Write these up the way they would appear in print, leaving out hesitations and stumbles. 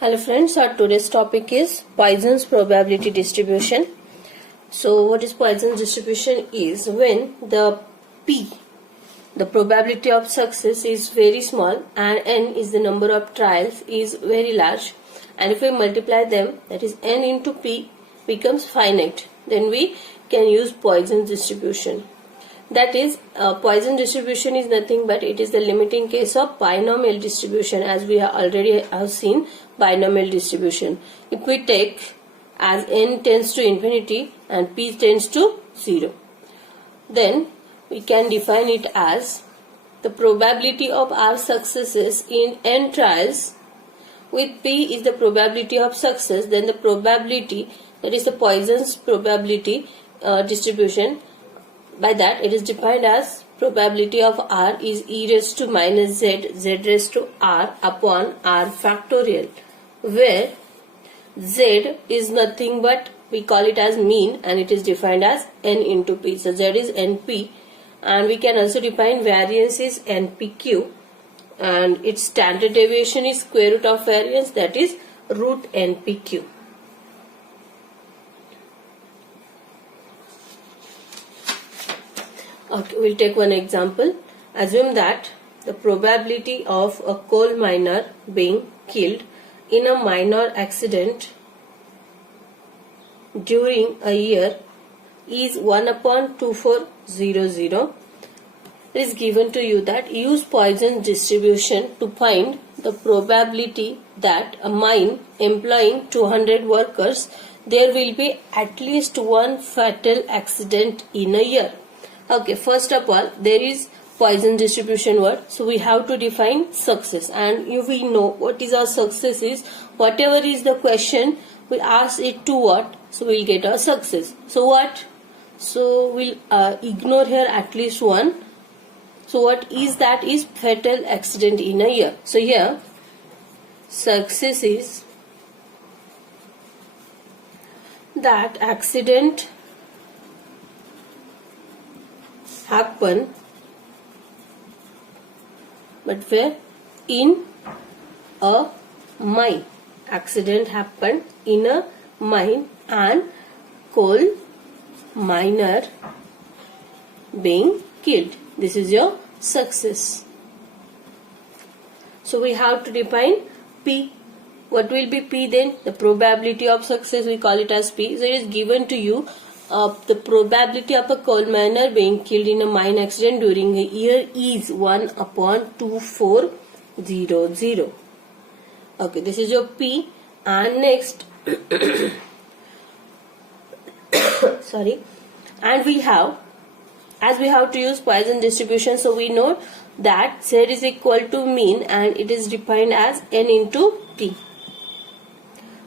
Hello friends, our today's topic is Poisson's probability distribution. So what is Poisson's distribution is when the P, the probability of success is very small and N is the number of trials is very large, and if we multiply them, that is N into P becomes finite, then we can use Poisson's distribution. That is, Poisson distribution is nothing but it is the limiting case of binomial distribution, as we already have seen binomial distribution. If we take as n tends to infinity and p tends to 0, then we can define it as the probability of our successes in n trials with p is the probability of success, then the probability, that is the Poisson's probability distribution. By that, it is defined as probability of r is e raised to minus z, z raised to r upon r factorial, where z is nothing but we call it as mean and it is defined as n into p. So z is np, and we can also define variance is npq, and its standard deviation is square root of variance, that is root npq. Okay, we'll take one example. Assume that the probability of a coal miner being killed in a minor accident during a year is 1 upon 2400. It is given to you that use Poisson's distribution to find the probability that a mine employing 200 workers, there will be at least one fatal accident in a year. Okay, first of all, there is Poisson distribution word. So we have to define success, and we know what is our success is. Whatever is the question, we ask it to what, so we'll get our success. So what? So we'll ignore here at least one. So what is that is fatal accident in a year. So here success is that accident happen, but where? In a mine. Accident happened in a mine and coal miner being killed. This is your success. So we have to define P. What will be P then? The probability of success, we call it as P. So it is given to you the probability of a coal miner being killed in a mine accident during a year is 1 upon 2400. Okay, this is your P. And next sorry, and we have, as we have to use Poisson distribution, so we know that Z is equal to mean and it is defined as N into P.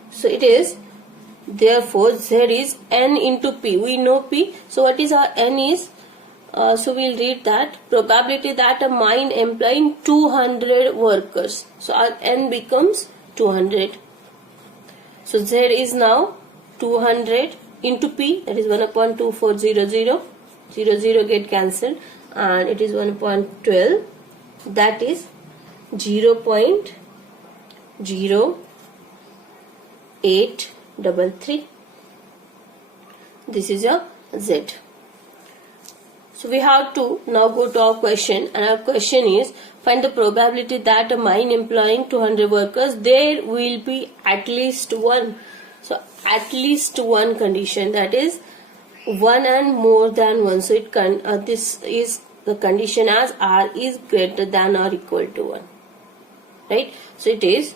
So it is, therefore Z is N into P. We know P. So what is our N is? So we'll read that probability that a mine employing 200 workers. So our N becomes 200. So Z is now 200 into P, that is 1 upon 2400. 0 get cancelled and it is 1 upon 12, that is 0.0833. This is your Z. So we have to now go to our question, and our question is find the probability that a mine employing 200 workers, there will be at least one. So at least one condition, that is one and more than one. So it can this is the condition as R is greater than or equal to 1, right? So it is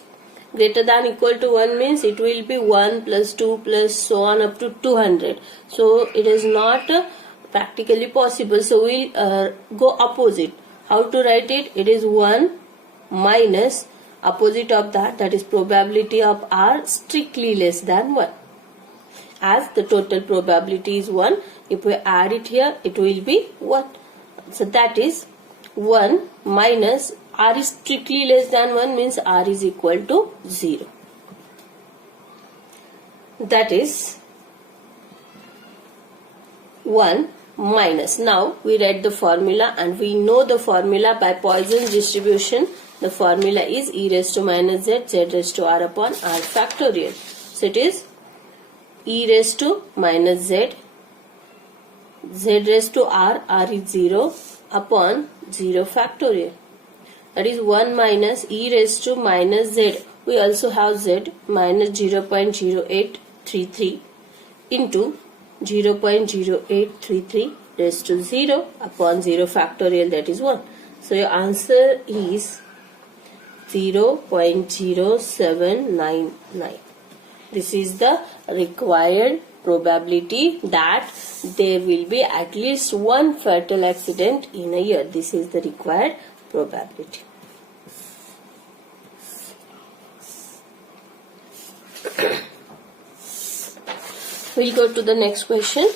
greater than equal to 1 means it will be 1 plus 2 plus so on up to 200. So it is not practically possible. So we'll go opposite. How to write it? It is 1 minus opposite of that, that is probability of R strictly less than 1. As the total probability is 1, if we add it here, it will be what? So that is 1 minus R is strictly less than 1 means R is equal to 0. That is 1 minus. Now we read the formula and we know the formula by Poisson's distribution. The formula is e raised to minus z, z raised to r upon r factorial. So it is e raised to minus z, z raised to r, r is 0 upon 0 factorial. That is 1 minus e raised to minus z. We also have z minus 0.0833 into 0.0833 raised to 0 upon 0 factorial, that is 1. So your answer is 0.0799. This is the required probability that there will be at least one fatal accident in a year. This is the required probability. We'll go to the next question.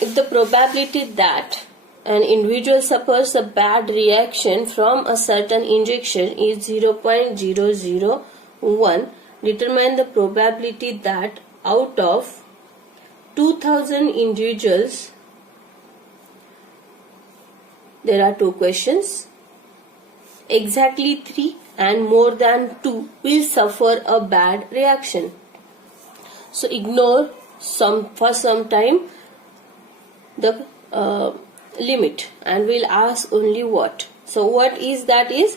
If the probability that an individual suffers a bad reaction from a certain injection is 0.001, determine the probability that out of 2000 individuals, there are two questions, exactly 3 and more than 2 will suffer a bad reaction. So ignore for some time the limit and we'll ask only what. So what is that is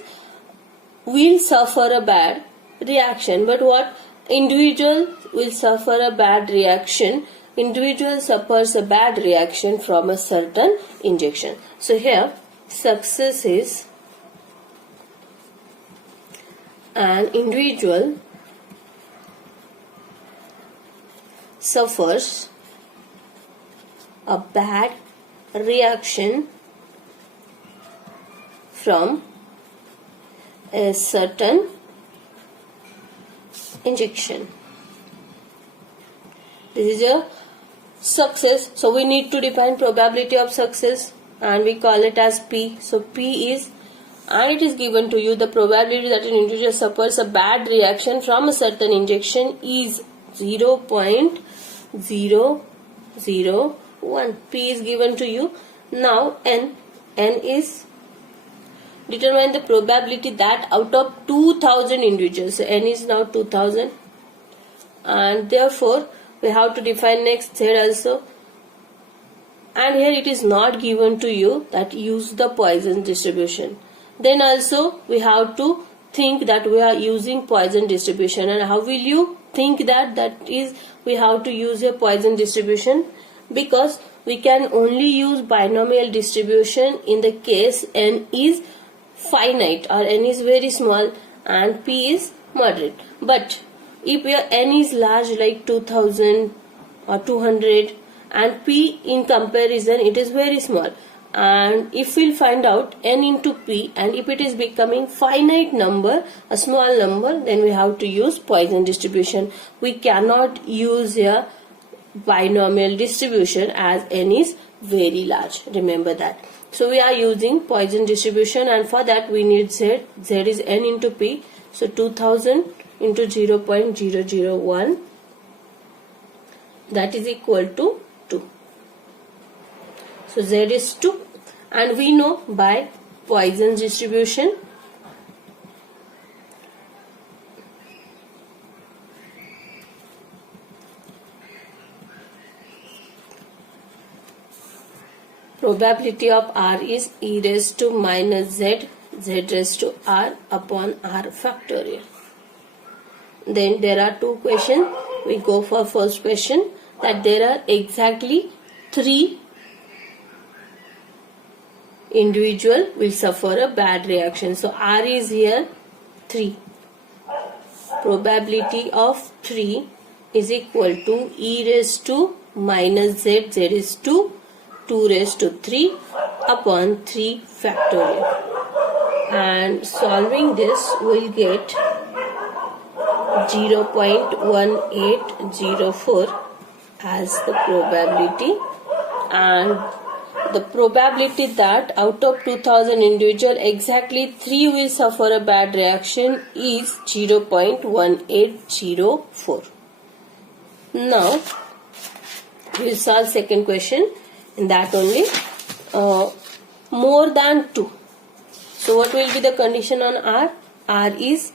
will suffer a bad reaction, but what? Individual will suffer a bad reaction. Individual suffers a bad reaction from a certain injection. So here success is an individual suffers a bad reaction from a certain injection. This is a success. So we need to define probability of success and we call it as P. So P is, and it is given to you, the probability that an individual suffers a bad reaction from a certain injection is 0.001. P is given to you. Now N is, determine the probability that out of 2000 individuals, so N is now 2000, and therefore we have to define next Z also, and here it is not given to you, that use the Poisson distribution. Then also we have to think that we are using Poisson distribution. And how will you think that? That is, we have to use a Poisson distribution because we can only use binomial distribution in the case N is finite or N is very small and P is moderate. But if your N is large like 2000 or 200 and P in comparison it is very small, and if we'll find out N into P and if it is becoming finite number, a small number, then we have to use Poisson distribution. We cannot use a binomial distribution as N is very large. Remember that. So we are using Poisson distribution, and for that we need Z. Z is N into P. So 2000 into 0.001, that is equal to 2. So Z is 2, and we know by Poisson's distribution probability of R is e raised to minus z, z raised to r upon r factorial. Then there are two questions. We go for first question, that there are exactly 3 individual will suffer a bad reaction. So R is here 3. Probability of 3 is equal to e raised to minus z, z is 2, 2 raised to 3 upon 3 factorial. And solving this will get 0.1804 as the probability, and the probability that out of 2000 individual exactly 3 will suffer a bad reaction is 0.1804. Now we will solve second question. In that only more than 2. So what will be the condition on R? R is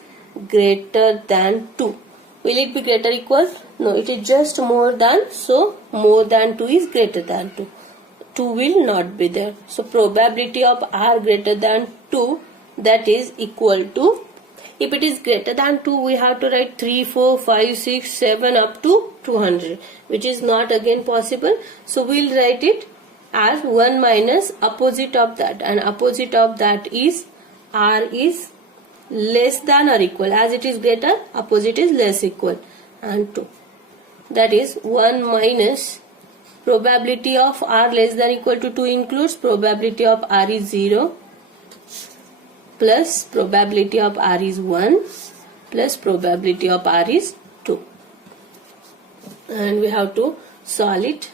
greater than 2. Will it be greater equal? No, it is just more than. So more than 2 is greater than 2. 2 will not be there. So probability of R greater than 2, that is equal to, if it is greater than 2, we have to write 3, 4, 5, 6, 7 up to 200, which is not again possible. So we'll write it as 1 minus opposite of that, and opposite of that is R is less than or equal. As it is greater, opposite is less equal, and 2. That is 1 minus probability of R less than equal to 2 includes probability of R is 0 plus probability of R is 1 plus probability of R is 2. And we have to solve it.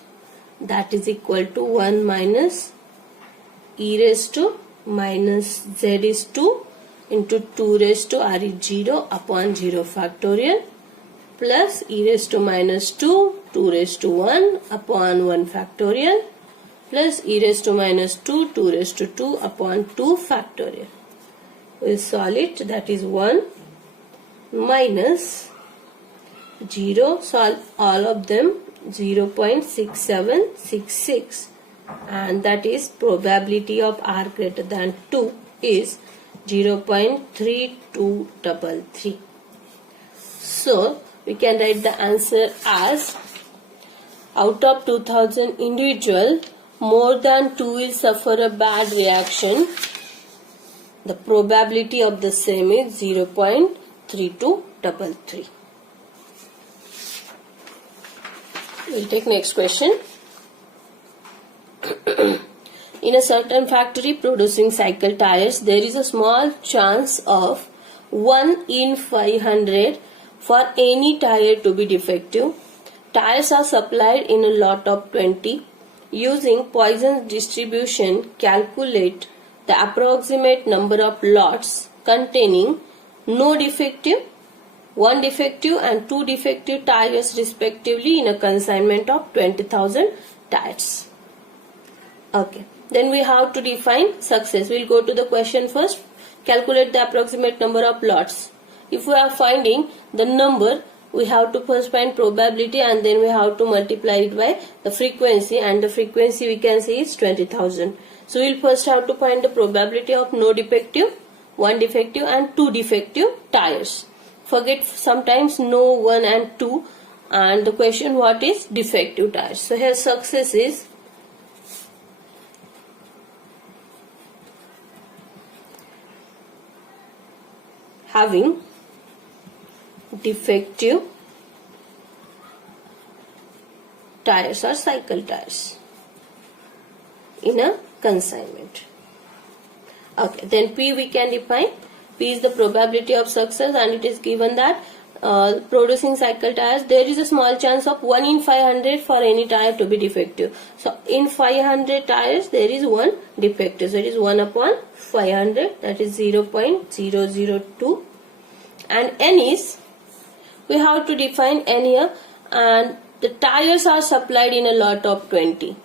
That is equal to 1 minus e raised to minus z is 2 into 2 raised to R is 0 upon 0 factorial plus e raised to minus 2, 2 raised to 1 upon 1 factorial plus e raised to minus 2, 2 raised to 2 upon 2 factorial. We will solve it. That is 1 minus 0, solve all of them, 0.6766, and that is probability of R greater than 2 is 0.3233. So we can write the answer as, out of 2000 individual, more than 2 will suffer a bad reaction. The probability of the same is 0.3233. We'll take next question. In a certain factory producing cycle tires, there is a small chance of 1 in 500 for any tire to be defective. Tires are supplied in a lot of 20. Using Poisson's distribution, calculate the approximate number of lots containing no defective, 1 defective and 2 defective tires respectively in a consignment of 20,000 tires. Okay. Then we have to define success. We'll go to the question first. Calculate the approximate number of lots. If we are finding the number, we have to first find probability and then we have to multiply it by the frequency, and the frequency we can say is 20,000. So we'll first have to find the probability of no defective, 1 defective and 2 defective tires. Forget sometimes no 1 and 2, and the question what is defective tires. So here success is having defective tires or cycle tires in a consignment. Okay, then P we can define. P is the probability of success, and it is given that producing cycle tires, there is a small chance of 1 in 500 for any tire to be defective. So in 500 tires there is 1 defective. So it is 1 upon 500, that is 0.002. And N is, we have to define N here, and the tires are supplied in a lot of 20.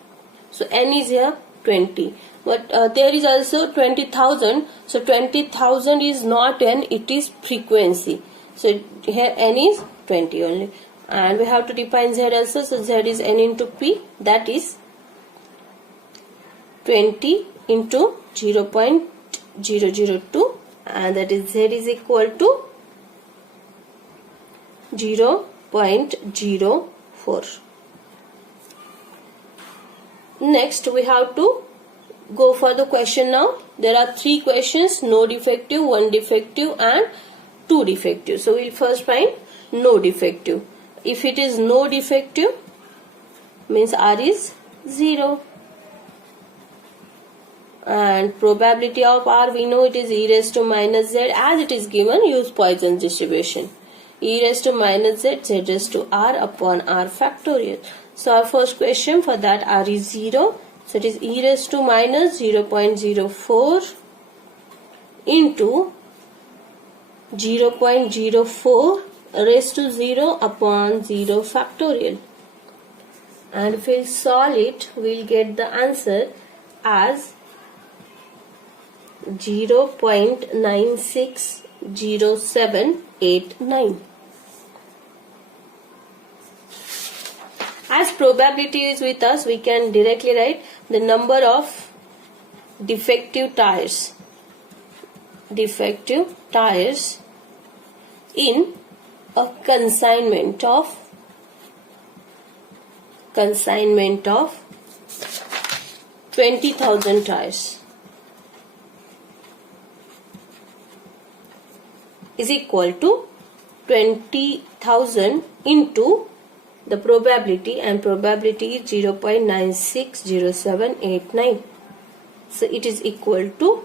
So N is here 20. But there is also 20,000. So 20,000 is not N, it is frequency. So here N is 20 only. And we have to define Z also. So Z is N into P. That is 20 into 0.002. And that is Z is equal to 0.04. Next we have to go for the question now. There are 3 questions: no defective, 1 defective and 2 defective. So we will first find no defective. If it is no defective, means R is 0. And probability of R, we know it is e raised to minus z, as it is given. Use Poisson's distribution. E raised to minus z, z raised to R upon R factorial. So our first question, for that R is 0. So it is e raised to minus 0.04 into 0.04 raised to 0 upon 0 factorial. And if we solve it, we will get the answer as 0.960789. As probability is with us, we can directly write the number of defective tires. Defective tires in a consignment of 20,000 tires is equal to 20,000 into the probability, and probability is 0.960789. So it is equal to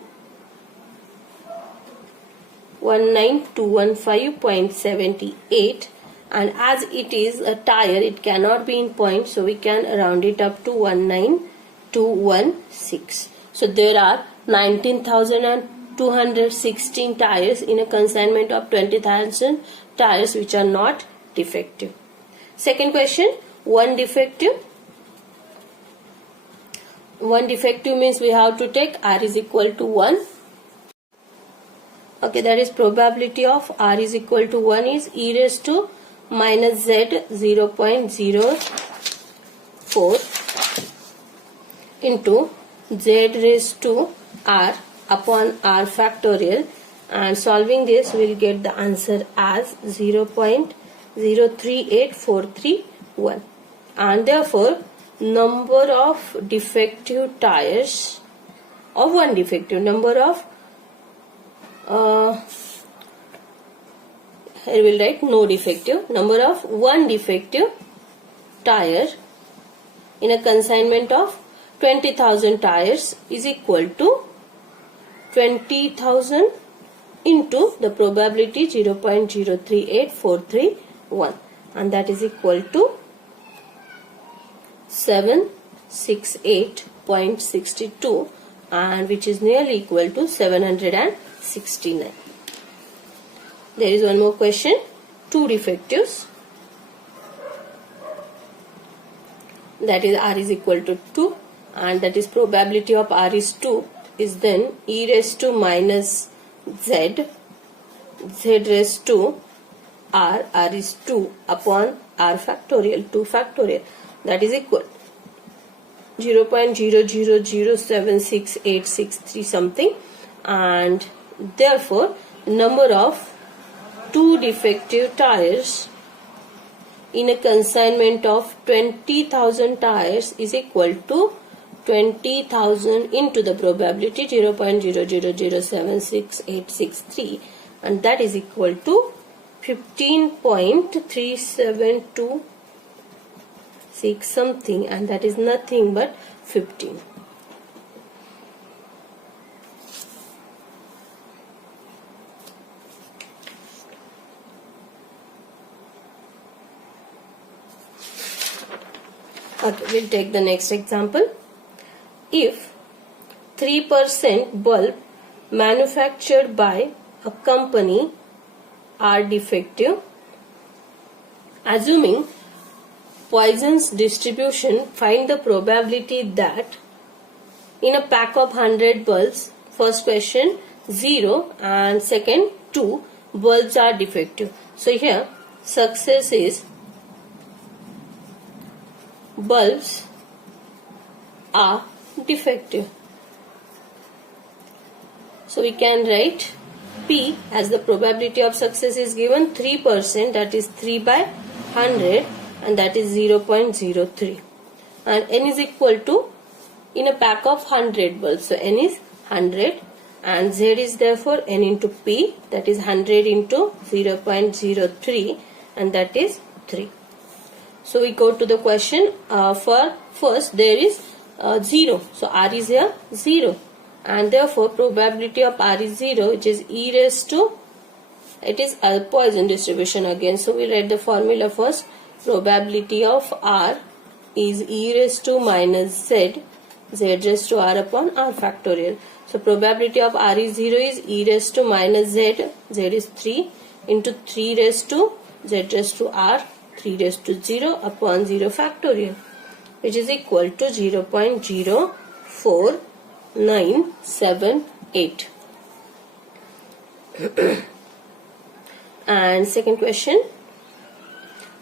19215.78, and as it is a tire, it cannot be in points, so we can round it up to 19216. So there are 19,216 tires in a consignment of 20,000 tires which are not defective. Second question, one defective. One defective means we have to take R is equal to 1. Okay, that is probability of R is equal to 1 is e raised to minus z 0.04 into z raised to R upon R factorial, and solving this we will get the answer as 0.038431, and therefore number of defective tires of one defective, number of here we will write no defective, number of one defective tire in a consignment of 20,000 tires is equal to 20,000 into the probability 0.038431, and that is equal to 768.62, and which is nearly equal to 769. There is one more question, two defectives, that is R is equal to 2, and that is probability of R is 2 is then e raised to minus z raised to R is 2 upon R factorial, 2 factorial, that is equal 0.000768663 something, and therefore number of two defective tires in a consignment of 20,000 tires is equal to 20,000 into the probability 0.000768663, and that is equal to 15.3726 something, and that is nothing but 15. Okay, we'll take the next example. If 3% bulb manufactured by a company are defective, assuming Poisson's distribution, find the probability that in a pack of 100 bulbs, first question 0 and second 2 bulbs are defective. So here success is bulbs are defective. So we can write P as the probability of success is given 3%, that is 3 by 100, and that is 0.03, and N is equal to in a pack of 100 bulbs, so N is 100, and Z is therefore N into P, that is 100 into 0.03, and that is 3. So we go to the question. For first there is 0, so R is here 0, and therefore probability of R is 0, which is e raised to, it is a Poisson distribution again, so we write the formula first. Probability of R is e raised to minus z raised to R upon R factorial. So probability of R is 0 is e raised to minus z is 3 into 3 raised to z raised to R, 3 raised to 0 upon 0 factorial, which is equal to 0.04978. 8. And second question,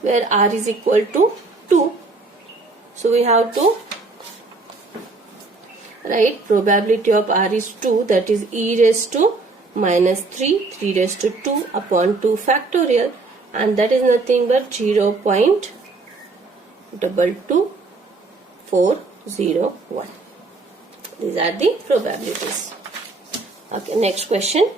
where r is equal to 2. So we have to write probability of r is 2, that is e raised to minus 3, 3 raised to 2 upon 2 factorial, and that is nothing but 0.22401. These are the probabilities. Okay, next question.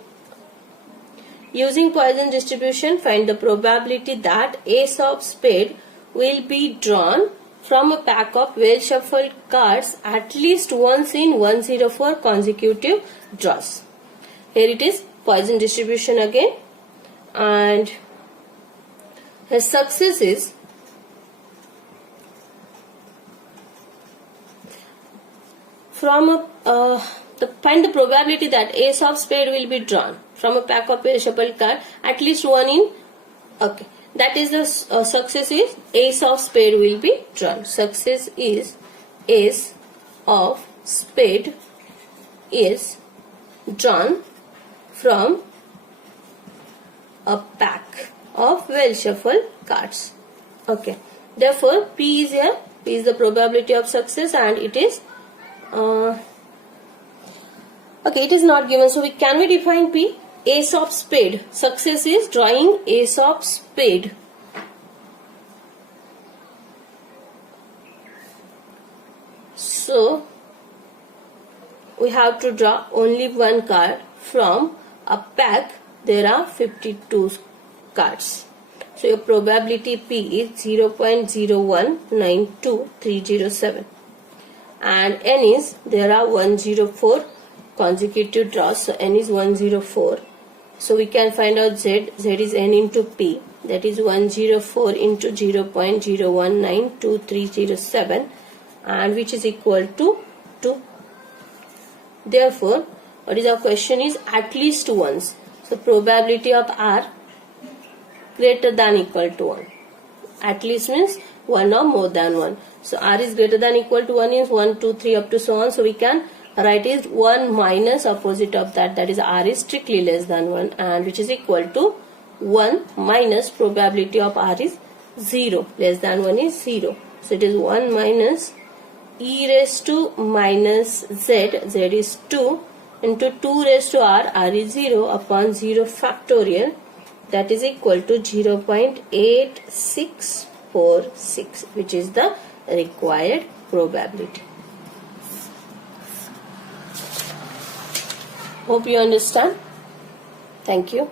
Using Poisson distribution, find the probability that ace of spade will be drawn from a pack of well shuffled cards at least once in 104 consecutive draws. Here it is, Poisson distribution again, and his success is from find the probability that ace of spade will be drawn from a pack of well shuffled card at least one in, okay, that is the success is ace of spade will be drawn. Success is ace of spade is drawn from a pack of well shuffled cards. Okay, therefore P is here. P is the probability of success, and it is okay, it is not given, so can we define P? Ace of spade. Success is drawing ace of spade. So we have to draw only one card from a pack. There are 52 cards. So your probability P is 0.0192307. And N is, there are 104 consecutive draws, so N is 104. So we can find out Z. Z is N into P, that is 104 into 0.0192307, and which is equal to 2. Therefore, what is our question is at least once. So probability of R greater than equal to 1. At least means 1 or more than 1. So R is greater than equal to 1 is 1, 2, 3 up to so on. So we can write is 1 minus opposite of that, that is R is strictly less than 1, and which is equal to 1 minus probability of R is 0. Less than 1 is 0. So it is 1 minus e raised to minus z, z is 2 into 2 raised to r, r is 0 upon 0 factorial, that is equal to 0.8646, which is the required probability. Hope you understand. Thank you.